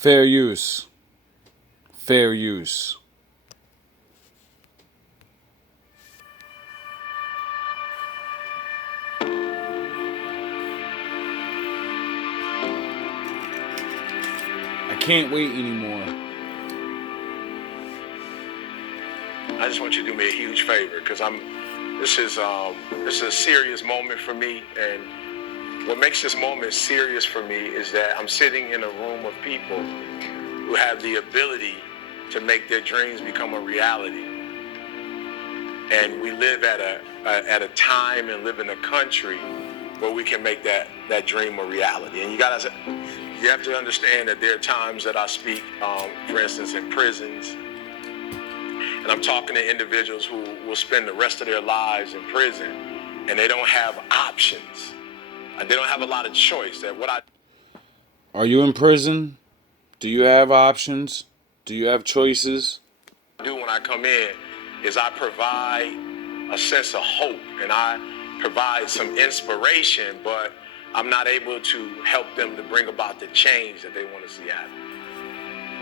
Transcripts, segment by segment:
Fair use. Fair use. I can't wait anymore. I just want you to do me a huge favor, because this is a serious moment for me, and what makes this moment serious for me is that I'm sitting in a room of people who have the ability to make their dreams become a reality. And we live at a time and live in a country where we can make that dream a reality. And you have to understand that there are times that I speak, for instance, in prisons, and I'm talking to individuals who will spend the rest of their lives in prison, and they don't have options. They don't have a lot of choice. Are you in prison? Do you have options? Do you have choices? Do when I come in is I provide a sense of hope, and I provide some inspiration, but I'm not able to help them to bring about the change that they want to see happen.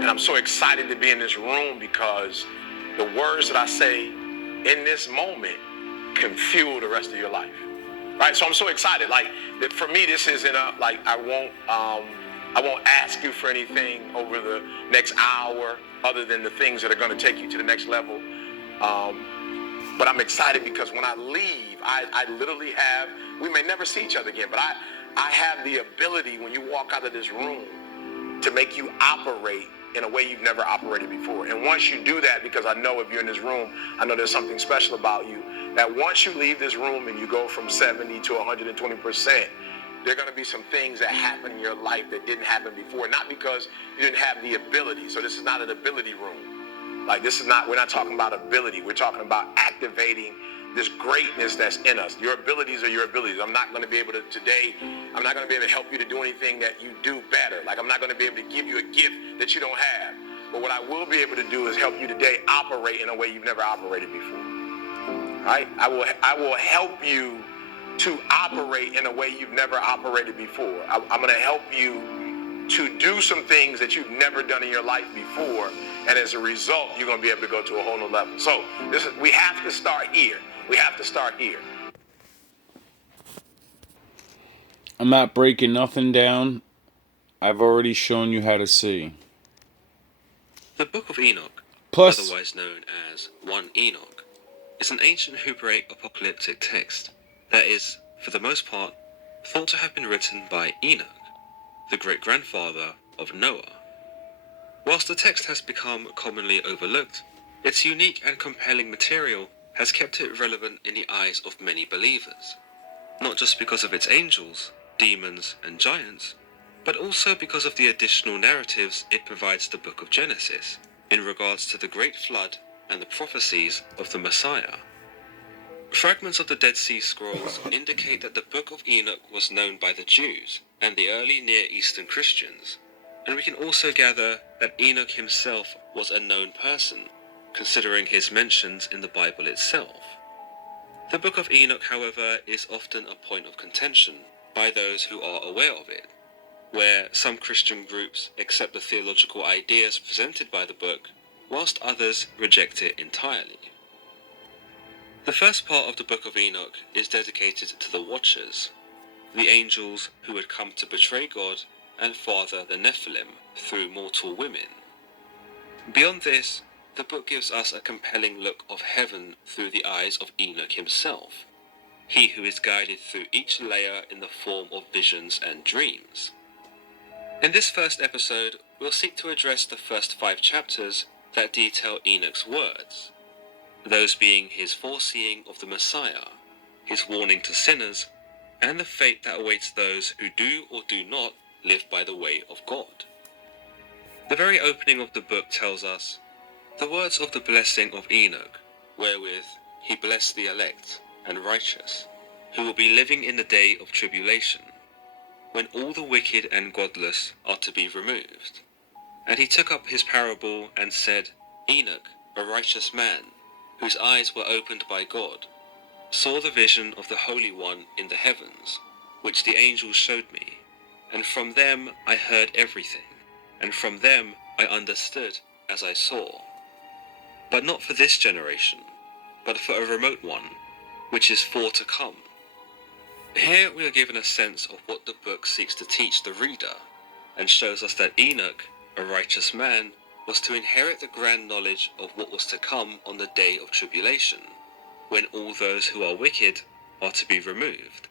And I'm so excited to be in this room because the words that I say in this moment can fuel the rest of your life, right? So I'm so excited. Like, for me, this isn't I won't ask you for anything over the next hour other than the things that are going to take you to the next level. But I'm excited because when I leave, I literally have, we may never see each other again, but I have the ability when you walk out of this room to make you operate in a way you've never operated before. And once you do that, because I know if you're in this room, I know there's something special about you, that once you leave this room and you go from 70 to 120%, there are going to be some things that happen in your life that didn't happen before, not because you didn't have the ability. So this is not an ability room. Like, we're not talking about ability. We're talking about activating this greatness that's in us. Your abilities are your abilities. I'm not going to be able to help you to do anything that you do better. Like, I'm not going to be able to give you a gift that you don't have. But what I will be able to do is help you today operate in a way you've never operated before. Right? I will help you to operate in a way you've never operated before. I'm going to help you to do some things that you've never done in your life before, and as a result, you're going to be able to go to a whole new level. So we have to start here. We have to start here. I'm not breaking nothing down. I've already shown you how to see. The Book of Enoch, Plus, otherwise known as 1 Enoch, is an ancient Hebraic apocalyptic text that is, for the most part, thought to have been written by Enoch, the great-grandfather of Noah. Whilst the text has become commonly overlooked, its unique and compelling material has kept it relevant in the eyes of many believers, not just because of its angels, demons, and giants, but also because of the additional narratives it provides the Book of Genesis in regards to the Great Flood and the prophecies of the Messiah. Fragments of the Dead Sea Scrolls indicate that the Book of Enoch was known by the Jews and the early Near Eastern Christians, and we can also gather that Enoch himself was a known person, considering his mentions in the Bible itself. The Book of Enoch, however, is often a point of contention by those who are aware of it, where some Christian groups accept the theological ideas presented by the book, whilst others reject it entirely. The first part of the Book of Enoch is dedicated to the Watchers, the angels who had come to betray God and father the Nephilim through mortal women. Beyond this, the book gives us a compelling look of heaven through the eyes of Enoch himself, he who is guided through each layer in the form of visions and dreams. In this first episode, we'll seek to address the first 5 chapters that detail Enoch's words, those being his foreseeing of the Messiah, his warning to sinners, and the fate that awaits those who do or do not live by the way of God. The very opening of the book tells us, "The words of the blessing of Enoch, wherewith he blessed the elect and righteous, who will be living in the day of tribulation, when all the wicked and godless are to be removed. And he took up his parable and said, Enoch, a righteous man, whose eyes were opened by God, saw the vision of the Holy One in the heavens, which the angels showed me, and from them I heard everything. and from them I understood as I saw. But not for this generation, but for a remote one, which is for to come. Here we are given a sense of what the book seeks to teach the reader, and shows us that Enoch, a righteous man, was to inherit the grand knowledge of what was to come on the day of tribulation, when all those who are wicked are to be removed.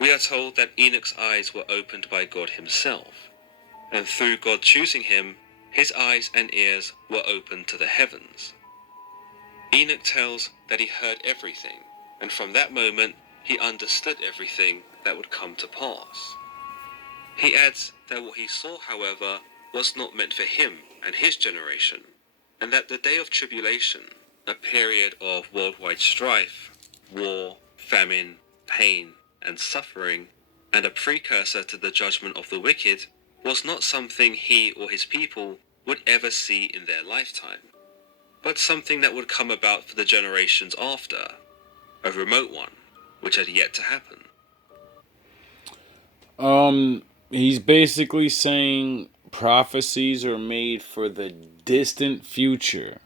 We are told that Enoch's eyes were opened by God himself, and through God choosing him, his eyes and ears were opened to the heavens. Enoch tells that he heard everything, and from that moment he understood everything that would come to pass. He adds that what he saw, however, was not meant for him and his generation, and that the day of tribulation, a period of worldwide strife, war, famine, pain, and suffering, and a precursor to the judgment of the wicked, was not something he or his people would ever see in their lifetime, but something that would come about for the generations after, a remote one, which had yet to happen. He's basically saying prophecies are made for the distant future.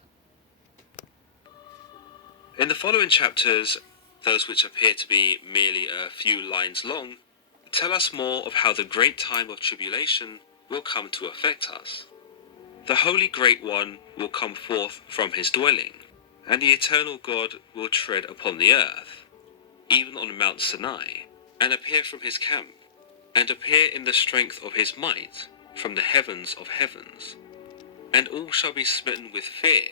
In the following chapters, those which appear to be merely a few lines long, tell us more of how the great time of tribulation will come to affect us. The Holy Great One will come forth from his dwelling, and the eternal God will tread upon the earth, even on Mount Sinai, and appear from his camp, and appear in the strength of his might from the heavens of heavens. And all shall be smitten with fear,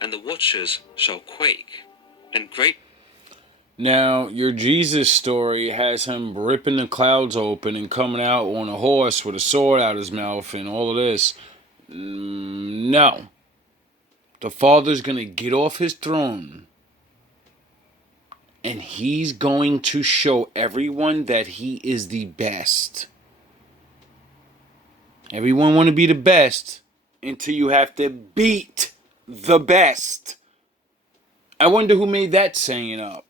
and the watchers shall quake, and great... Now, your Jesus story has him ripping the clouds open and coming out on a horse with a sword out his mouth and all of this. No. The Father's going to get off his throne, and he's going to show everyone that he is the best. Everyone want to be the best until you have to beat the best. I wonder who made that saying up.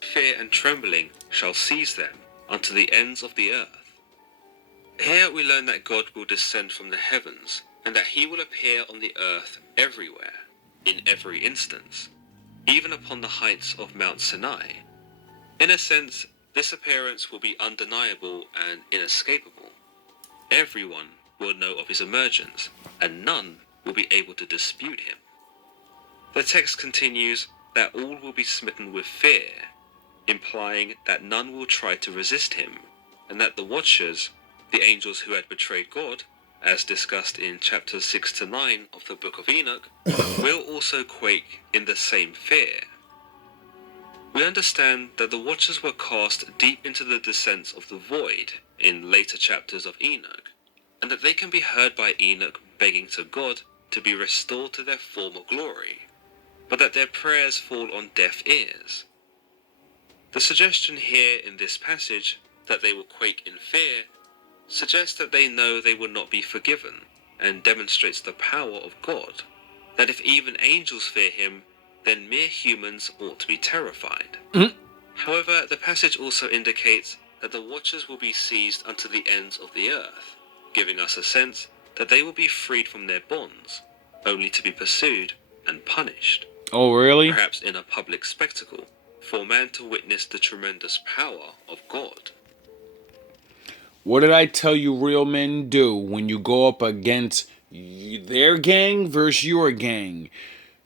Fear and trembling shall seize them unto the ends of the earth. Here we learn that God will descend from the heavens, and that he will appear on the earth everywhere, in every instance, even upon the heights of Mount Sinai. In a sense, this appearance will be undeniable and inescapable. Everyone will know of his emergence, and none will be able to dispute him. The text continues that all will be smitten with fear, implying that none will try to resist him, and that the watchers, the angels who had betrayed God, as discussed in chapters 6 to 9 of the Book of Enoch, will also quake in the same fear. We understand that the watchers were cast deep into the descents of the void in later chapters of Enoch, and that they can be heard by Enoch begging to God to be restored to their former glory, but that their prayers fall on deaf ears. The suggestion here in this passage that they will quake in fear suggests that they know they will not be forgiven, and demonstrates the power of God, that if even angels fear him, then mere humans ought to be terrified. However, the passage also indicates that the watchers will be seized unto the ends of the earth, giving us a sense that they will be freed from their bonds, only to be pursued and punished. Oh, really? Perhaps in a public spectacle, for man to witness the tremendous power of God. What did I tell you real men do when you go up against their gang versus your gang?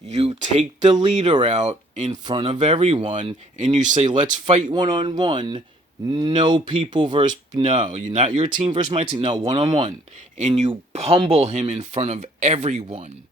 You take the leader out in front of everyone and you say, let's fight one-on-one. No people versus... No, you're not your team versus my team. No, one-on-one. And you pummel him in front of everyone.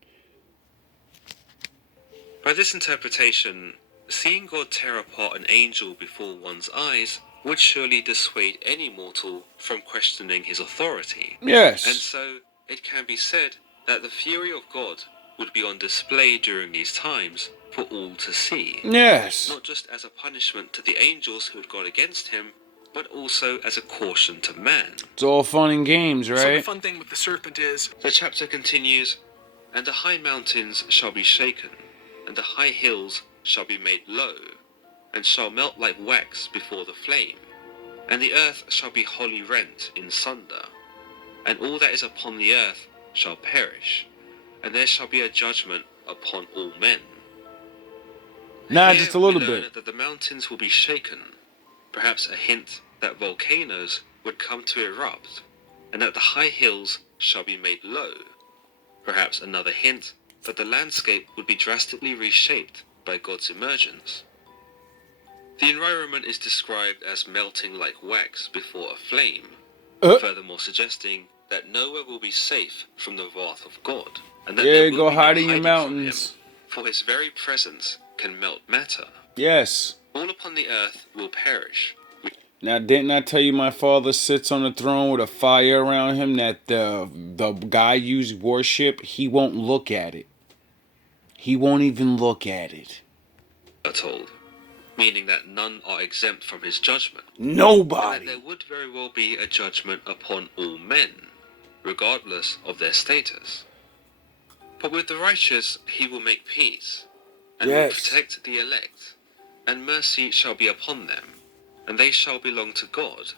By this interpretation, seeing God tear apart an angel before one's eyes would surely dissuade any mortal from questioning his authority. Yes. And so, it can be said that the fury of God would be on display during these times for all to see. Yes. Not just as a punishment to the angels who had gone against him, but also as a caution to man. It's all fun and games, right? So the fun thing with the serpent is... The chapter continues, and the high mountains shall be shaken, and the high hills shall be made low, and shall melt like wax before the flame, and the earth shall be wholly rent in sunder, and all that is upon the earth shall perish, and there shall be a judgment upon all men. Nah, Here just a little we learn bit. that the mountains will be shaken, perhaps a hint that volcanoes would come to erupt, and that the high hills shall be made low, perhaps another hint that the landscape would be drastically reshaped by God's emergence. The environment is described as melting like wax before a flame, furthermore suggesting that nowhere will be safe from the wrath of God, and that Yeah, there will go be no hide in your hiding from him, mountains. for his very presence can melt matter. Yes. All upon the earth will perish. Now, didn't I tell you my father sits on the throne with a fire around him that the guy you worship, he won't look at it. He won't even look at it. Are told, meaning that none are exempt from his judgment. And that Nobody. there would very well be a judgment upon all men, regardless of their status. But with the righteous he will make peace, and will Yes. protect the elect, and mercy shall be upon them, and they shall belong to God,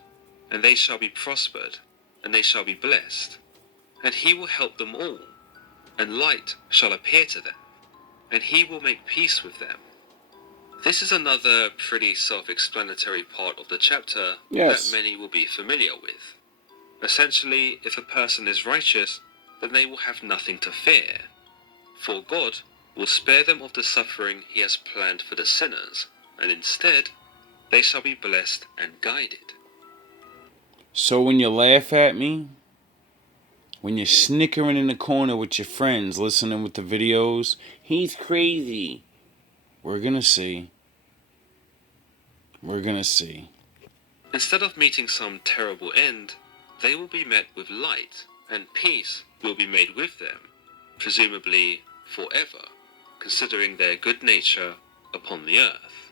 and they shall be prospered, and they shall be blessed, and he will help them all, and light shall appear to them, and he will make peace with them. This is another pretty self-explanatory part of the chapter Yes. that many will be familiar with. Essentially, if a person is righteous, then they will have nothing to fear, for God will spare them of the suffering he has planned for the sinners, and instead, they shall be blessed and guided. So when you laugh at me, when you're snickering in the corner with your friends, listening with the videos, he's crazy. We're gonna see. We're gonna see. Instead of meeting some terrible end, they will be met with light, and peace will be made with them, presumably forever, considering their good nature upon the earth.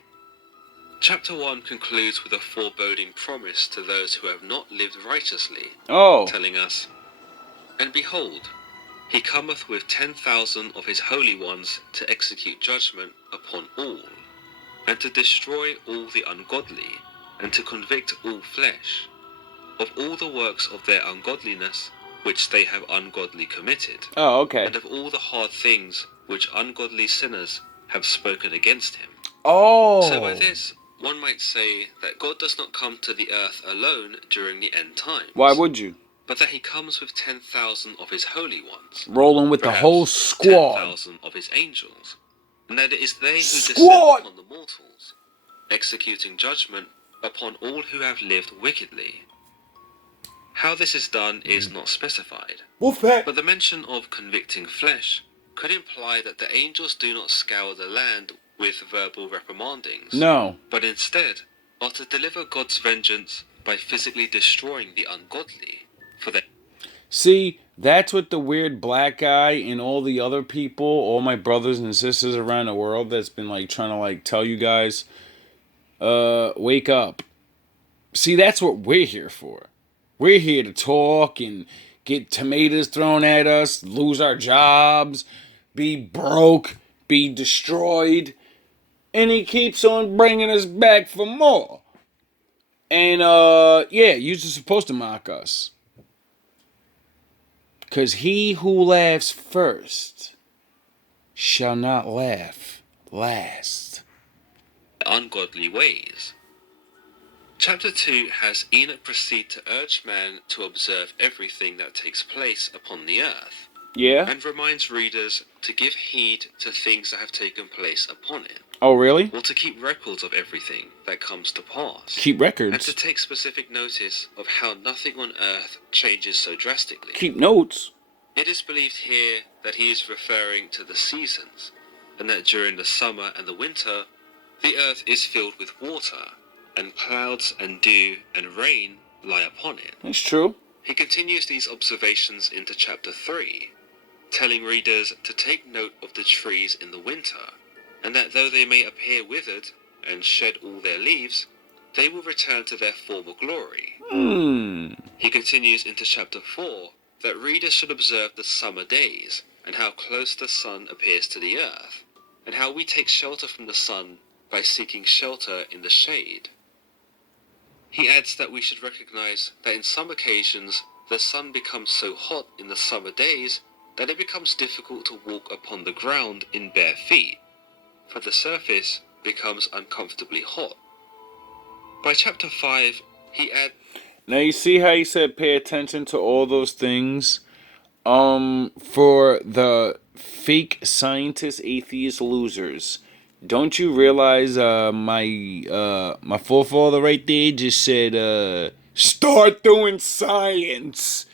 Chapter 1 concludes with a foreboding promise to those who have not lived righteously, Oh. telling us, "And behold, he cometh with 10,000 of his holy ones to execute judgment upon all, and to destroy all the ungodly, and to convict all flesh, of all the works of their ungodliness which they have ungodly committed, Oh, okay. and of all the hard things which ungodly sinners have spoken against him." Oh. So by this, one might say that God does not come to the earth alone during the end times. Why would you? But that he comes with 10,000 of his holy ones, Rolling with the perhaps whole squad. 10,000 of his angels, and that it is they who Squad! descend upon the mortals, executing judgment upon all who have lived wickedly. How this is done is not specified, Wolfpack. but the mention of convicting flesh could imply that the angels do not scour the land with verbal reprimandings, No. but instead are to deliver God's vengeance by physically destroying the ungodly, for their See, that's what the weird black guy and all the other people, all my brothers and sisters around the world that's been like trying to like tell you guys, wake up. See, that's what we're here for. We're here to talk and get tomatoes thrown at us, lose our jobs, be broke, be destroyed. And he keeps on bringing us back for more. And, yeah, you're just supposed to mock us. Because he who laughs first shall not laugh last. ungodly ways. Chapter 2 has Enoch proceed to urge man to observe everything that takes place upon the earth, Yeah? and reminds readers to give heed to things that have taken place upon it, Oh, really? or to keep records of everything that comes to pass, Keep and records. to take specific notice of how nothing on earth changes so drastically. Keep notes. It is believed here that he is referring to the seasons, and that during the summer and the winter, the earth is filled with water, and clouds and dew and rain lie upon it. That's true. He continues these observations into chapter 3, telling readers to take note of the trees in the winter, and that though they may appear withered and shed all their leaves, they will return to their former glory. He continues into chapter 4 that readers should observe the summer days, and how close the sun appears to the earth, and how we take shelter from the sun by seeking shelter in the shade. He adds that we should recognize that in some occasions the sun becomes so hot in the summer days that it becomes difficult to walk upon the ground in bare feet, for the surface becomes uncomfortably hot. By chapter 5, he adds... Now you see how he said pay attention to all those things? For the fake scientist, atheist losers, don't you realize my forefather right there just said start doing science.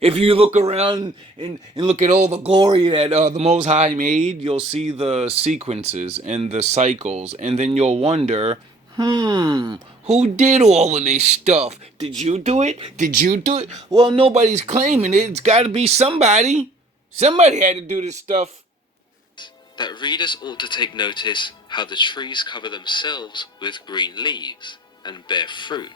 If you look around and look at all the glory that the Most High made, you'll see the sequences and the cycles, and then you'll wonder, who did all of this stuff? Did you do it? Did you do it? Well, nobody's claiming it. It's got to be somebody. Somebody had to do this stuff. that readers ought to take notice how the trees cover themselves with green leaves and bear fruit.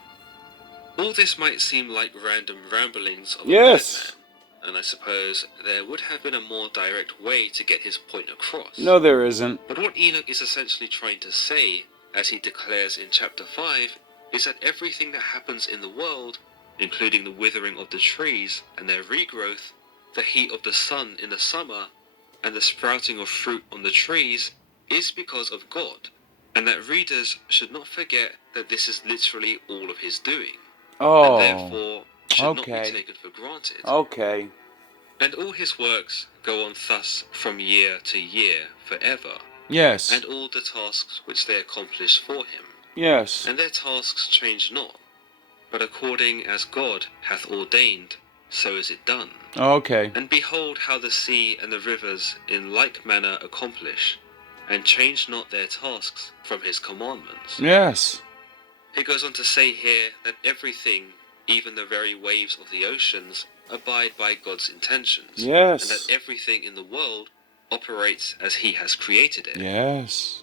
All this might seem like random ramblings of a Yes. madman, and I suppose there would have been a more direct way to get his point across. No, there isn't. But what Enoch is essentially trying to say, as he declares in chapter 5, is that everything that happens in the world, including the withering of the trees and their regrowth, the heat of the sun in the summer, and the sprouting of fruit on the trees, is because of God, and that readers should not forget that this is literally all of his doing, Oh. and therefore should not Okay. be taken for granted. Okay. And all his works go on thus from year to year forever, Yes. and all the tasks which they accomplish for him, Yes. and their tasks change not, but according as God hath ordained, so is it done. Okay. And behold how the sea and the rivers in like manner accomplish, and change not their tasks from his commandments. Yes. He goes on to say here that everything, even the very waves of the oceans, abide by God's intentions, Yes. and that everything in the world operates as he has created it. Yes.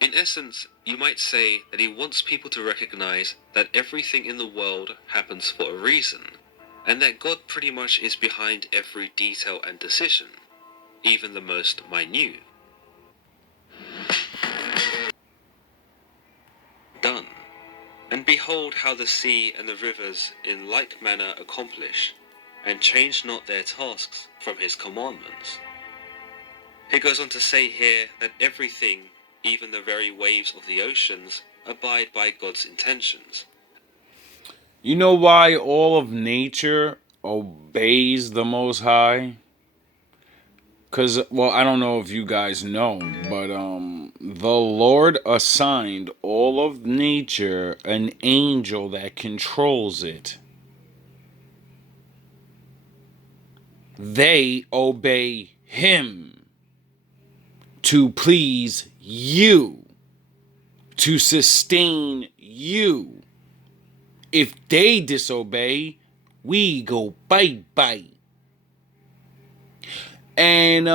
In essence, you might say that he wants people to recognize that everything in the world happens for a reason, and that God pretty much is behind every detail and decision, even the most minute. Done. And behold how the sea and the rivers in like manner accomplish, and change not their tasks from his commandments. He goes on to say here that everything, even the very waves of the oceans, abide by God's intentions. You know why all of nature obeys the Most High? Because, well, I don't know if you guys know, but the Lord assigned all of nature an angel that controls it. They obey him to please you, to sustain you. If they disobey, we go bye-bye. And,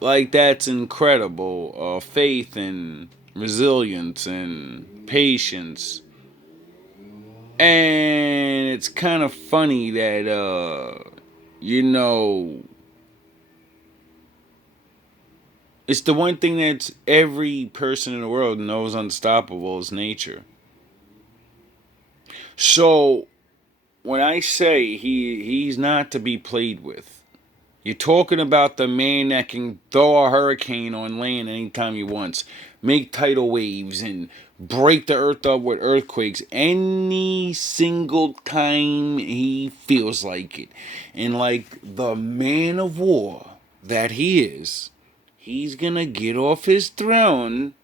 like, that's incredible. Faith and resilience and patience. And it's kind of funny that, it's the one thing that every person in the world knows unstoppable is nature. So, when I say he's not to be played with, you're talking about the man that can throw a hurricane on land anytime he wants, make tidal waves, and break the earth up with earthquakes any single time he feels like it. And like the man of war that he is, he's gonna get off his throne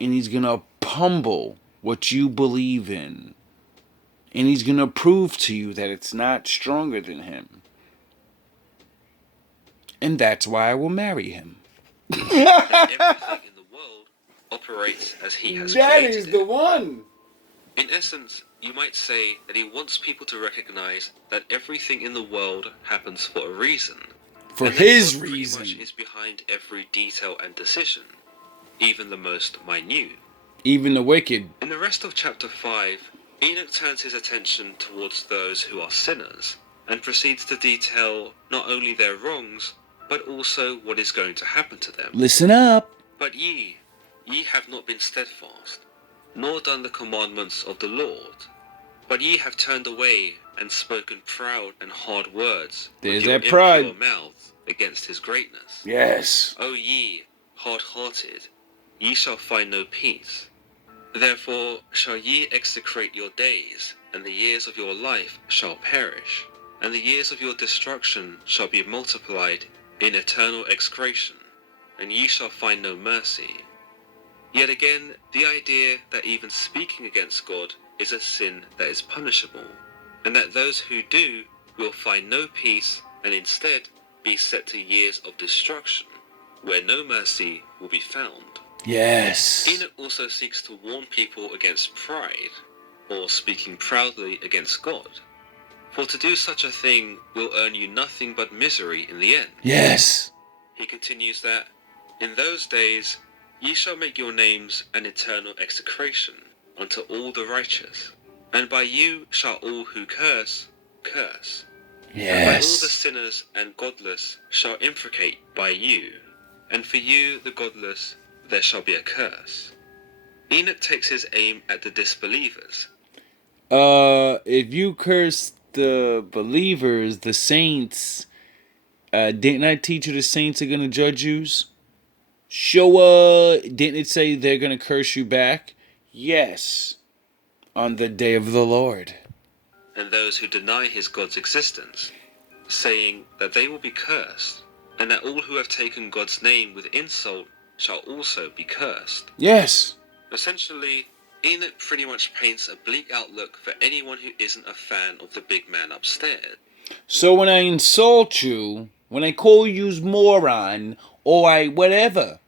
and he's gonna pummel what you believe in. And he's going to prove to you that it's not stronger than him. And that's why I will marry him. That everything in the world operates as he has created it. one. In essence, you might say that he wants people to recognize that everything in the world happens for a reason. For and that his God pretty reason. much is behind every detail and decision, even the most minute. Even the wicked. In the rest of chapter 5, Enoch turns his attention towards those who are sinners, and proceeds to detail not only their wrongs, but also what is going to happen to them. Listen up. But ye have not been steadfast. nor done the commandments of the Lord. But ye have turned away and spoken proud and hard words There's with your that pride. impure mouth against his greatness. Yes. O ye hard-hearted, ye shall find no peace. Therefore shall ye execrate your days, and the years of your life shall perish, and the years of your destruction shall be multiplied in eternal execration, and ye shall find no mercy. Yet again, the idea that even speaking against God is a sin that is punishable, and that those who do will find no peace and instead be set to years of destruction, where no mercy will be found. Yes. Enoch also seeks to warn people against pride, or speaking proudly against God. For to do such a thing will earn you nothing but misery in the end. Yes. He continues that, in those days ye shall make your names an eternal execration unto all the righteous, and by you shall all who curse, curse. And by all the Yes. sinners and godless shall imprecate by you, and for you the godless there shall be a curse. Enoch takes his aim at the disbelievers. If you curse the believers, the saints, didn't I teach you the saints are gonna judge yous? Didn't it say they're gonna curse you back? Yes. On the day of the Lord. And those who deny his God's existence, saying that they will be cursed, and that all who have taken God's name with insult shall also be cursed. Yes. Essentially, Enoch pretty much paints a bleak outlook for anyone who isn't a fan of the big man upstairs. So when I insult you, when I call you moron, or I whatever,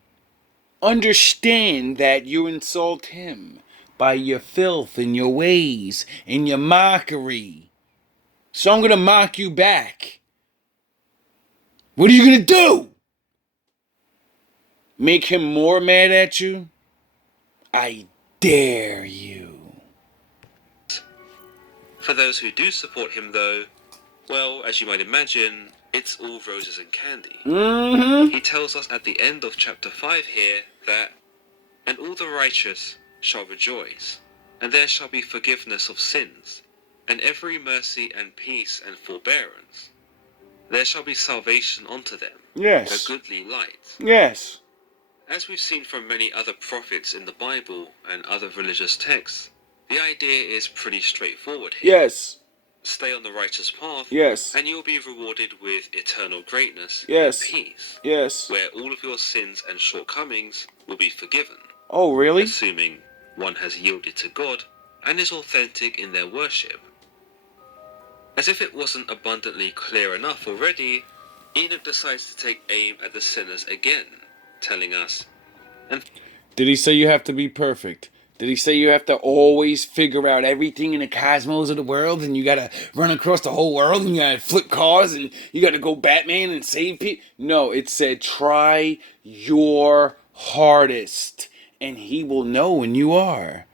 understand that you insult him by your filth and your ways and your mockery. So I'm gonna mock you back. What are you gonna do? Make him more mad at you? I dare you. For those who do support him though, well, as you might imagine, it's all roses and candy. Mm-hmm. He tells us at the end of chapter 5 here that, and all the righteous shall rejoice, and there shall be forgiveness of sins, and every mercy and peace and forbearance. There shall be salvation unto them, Yes. a goodly light. Yes. As we've seen from many other prophets in the Bible and other religious texts, the idea is pretty straightforward here. Yes. Stay on the righteous path, Yes. and you'll be rewarded with eternal greatness Yes. and peace, Yes. where all of your sins and shortcomings will be forgiven, Oh, really? assuming one has yielded to God and is authentic in their worship. As if it wasn't abundantly clear enough already, Enoch decides to take aim at the sinners again, telling us, Did he say you have to be perfect? Did he say you have to always figure out everything in the cosmos of the world and you gotta run across the whole world and you gotta flip cars and you gotta go Batman and save people? No, it said try your hardest and he will know when you are.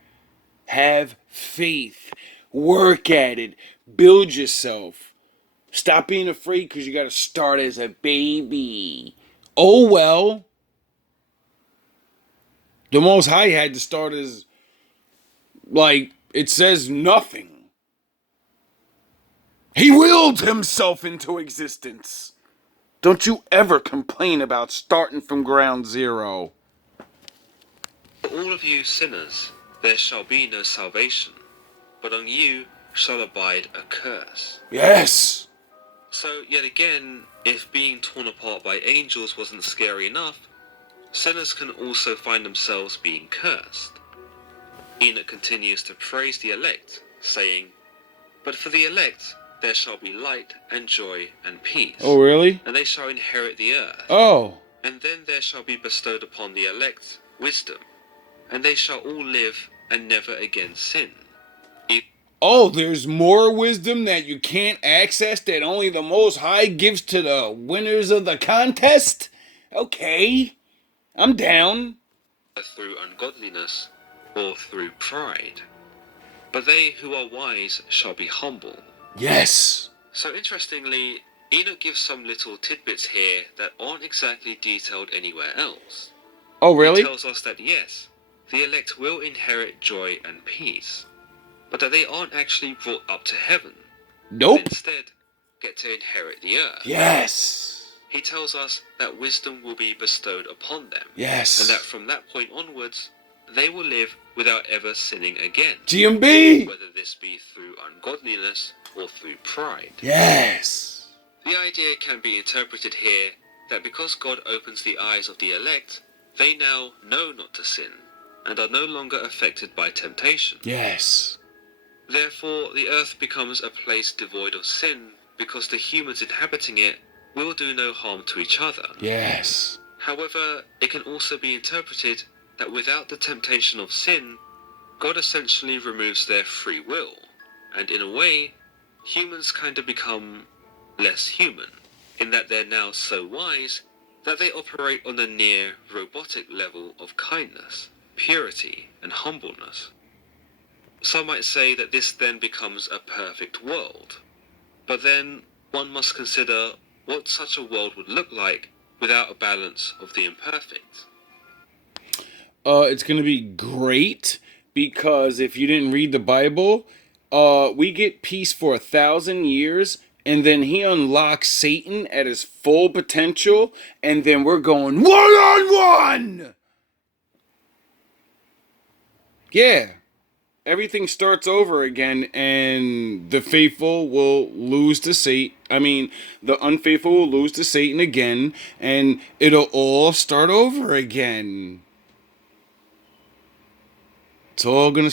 Have faith. Work at it. Build yourself. Stop being afraid because you gotta start as a baby. Oh well. The Most High had to start as, like, it says nothing. He willed himself into existence. Don't you ever complain about starting from ground zero. for all of you sinners, there shall be no salvation, but on you shall abide a curse. Yes. So, yet again, if being torn apart by angels wasn't scary enough, sinners can also find themselves being cursed. Enoch continues to praise the elect, saying, but for the elect there shall be light and joy and peace, Oh, really? and they shall inherit the earth. Oh. And then there shall be bestowed upon the elect wisdom, and they shall all live and never again sin. Oh, there's more wisdom that you can't access that only the Most High gives to the winners of the contest? Okay. I'm down. Through ungodliness or through pride. But they who are wise shall be humble. Yes. So interestingly, Enoch gives some little tidbits here that aren't exactly detailed anywhere else. Oh, really? He tells us that yes, the elect will inherit joy and peace, but that they aren't actually brought up to heaven, Nope. but instead get to inherit the earth. Yes. He tells us that wisdom will be bestowed upon them, Yes. and that from that point onwards, they will live without ever sinning again, GMB. whether this be through ungodliness or through pride. Yes. The idea can be interpreted here that because God opens the eyes of the elect, they now know not to sin, and are no longer affected by temptation. Yes. Therefore, the earth becomes a place devoid of sin, because the humans inhabiting it will do no harm to each other. Yes. However, it can also be interpreted that without the temptation of sin, God essentially removes their free will, and in a way, humans kind of become less human, in that they're now so wise that they operate on a near robotic level of kindness, purity, and humbleness. Some might say that this then becomes a perfect world, but then one must consider what such a world would look like without a balance of the imperfect. It's gonna be great because if you didn't read the Bible, we get peace for 1,000 years, and then he unlocks Satan at his full potential, and then we're going 1-on-1. Yeah. Everything starts over again, and the faithful will lose to Satan. The unfaithful will lose to Satan again, and it'll all start over again. It's all gonna